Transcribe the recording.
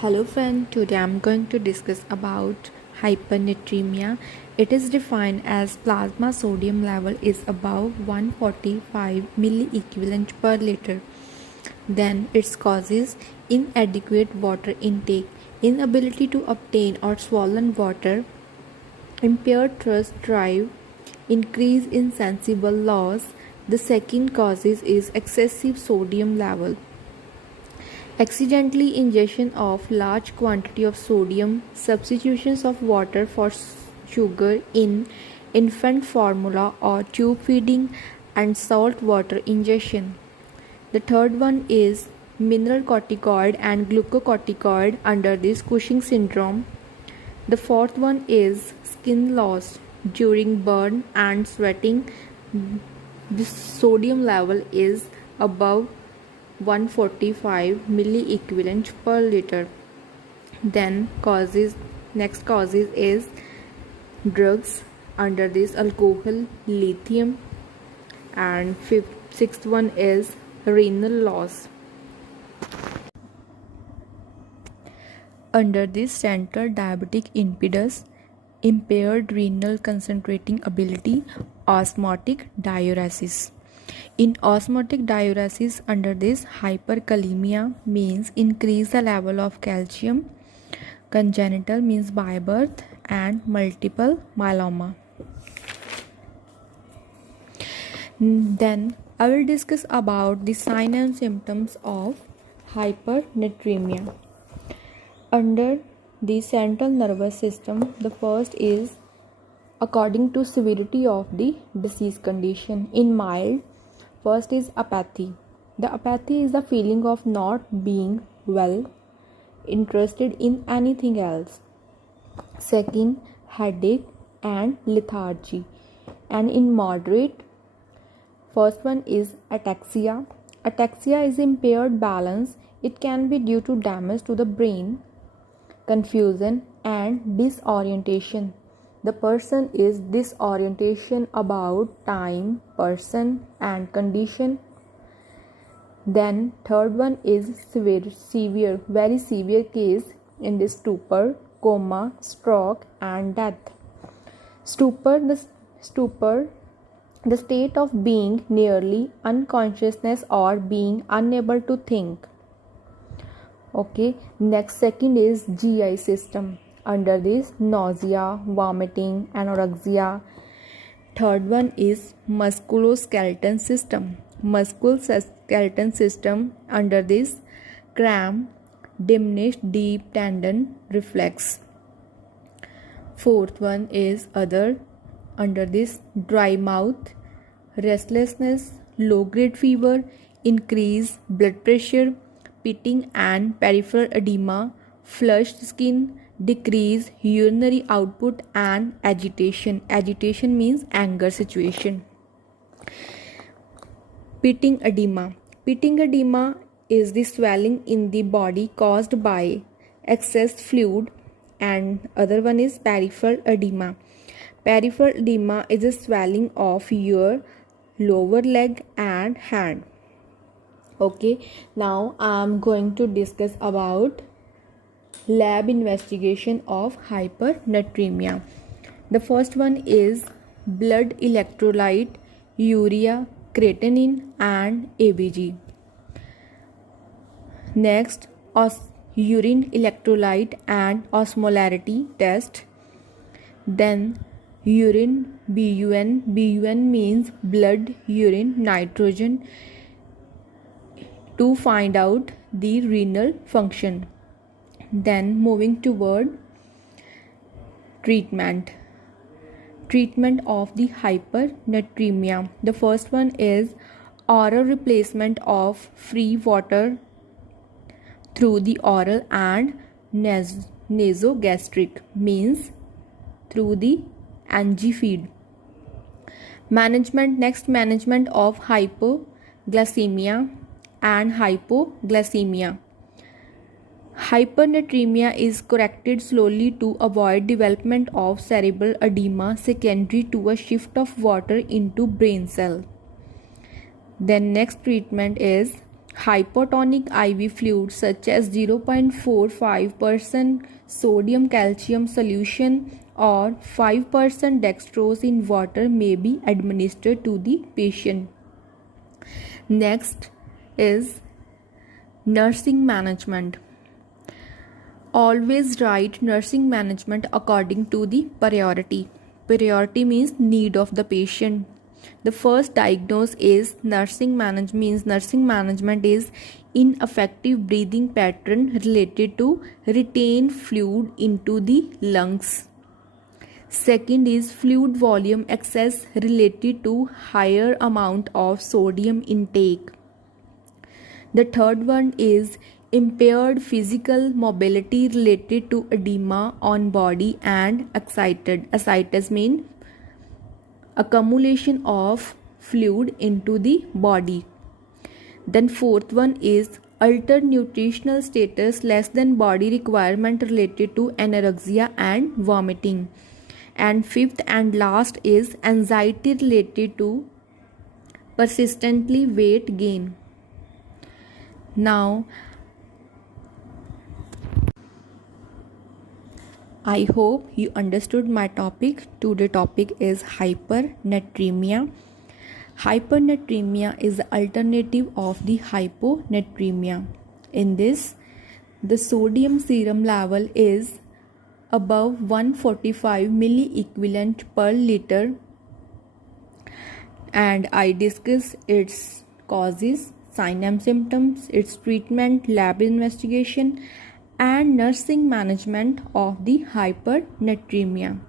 Hello friend, today I'm going to discuss about hypernatremia. It is defined as plasma sodium level is above 145 milliequivalent per liter. Then its causes inadequate water intake, inability to obtain or swallow water, impaired thrust drive, increase in sensible loss. The second causes is excessive sodium level. Accidentally ingestion of large quantity of sodium, substitutions of water for sugar in infant formula or tube feeding, and salt water ingestion. The third one is mineral corticoid and glucocorticoid under this Cushing syndrome. The fourth one is skin loss during burn and sweating. The sodium level is above 145 milliequivalent per liter. Then next causes is drugs under this alcohol, lithium, and sixth one is renal loss. Under this central diabetic impedance, impaired renal concentrating ability, osmotic diuresis. In osmotic diuresis, under this hyperkalemia means increase the level of calcium, congenital means by birth, and multiple myeloma. Then I will discuss about the signs and symptoms of hypernatremia. Under the central nervous system, the first is according to severity of the disease condition. In mild, first is apathy. The apathy is the feeling of not being well interested in anything else. Second, headache and lethargy. And in moderate, first one is ataxia. Ataxia is impaired balance. It can be due to damage to the brain, confusion and disorientation. The person is disorientation about time, person and condition. Then third one is severe, very severe case in this stupor, coma, stroke and death. Stupor, the state of being nearly unconsciousness or being unable to think. Okay, next second is GI system. Under this, nausea, vomiting, anorexia. Third one is musculoskeletal system. Musculoskeletal system, under this, cramp, diminished deep tendon reflex. Fourth one is other. Under this, dry mouth, restlessness, low grade fever, increased blood pressure, pitting and peripheral edema, flushed skin, decrease urinary output and agitation. Agitation means anger situation. Pitting edema. Pitting edema is the swelling in the body caused by excess fluid, and other one is peripheral edema. Peripheral edema is a swelling of your lower leg and hand. Okay, now I am going to discuss about lab investigation of hypernatremia. The first one is blood electrolyte, urea, creatinine and ABG. Next, urine electrolyte and osmolarity test. Then urine BUN. BUN means blood urine nitrogen, to find out the renal function. Then moving toward treatment of the hypernatremia. The first one is oral replacement of free water through the oral and nasogastric means through the NG feed. Management of hypoglycemia and hypoglycemia. Hypernatremia is corrected slowly to avoid development of cerebral edema secondary to a shift of water into brain cell. Then next treatment is Hypotonic IV fluids such as 0.45% sodium calcium solution or 5% dextrose in water may be administered to the patient. Next is nursing management. Always write nursing management according to the priority. Priority means need of the patient. The first diagnosis is nursing management is ineffective breathing pattern related to retained fluid into the lungs. Second is fluid volume excess related to higher amount of sodium intake. The third one is impaired physical mobility related to edema on body and ascites mean accumulation of fluid into the body. Then fourth one is altered nutritional status less than body requirement related to anorexia and vomiting. And fifth and last is anxiety related to persistently weight gain. Now I hope you understood my topic. Today's topic is hypernatremia. Hypernatremia is the alternative of the hyponatremia. In this, the sodium serum level is above 145 milliequivalent per liter, and I discuss its causes, signs and symptoms, its treatment, lab investigation, and nursing management of the hypernatremia.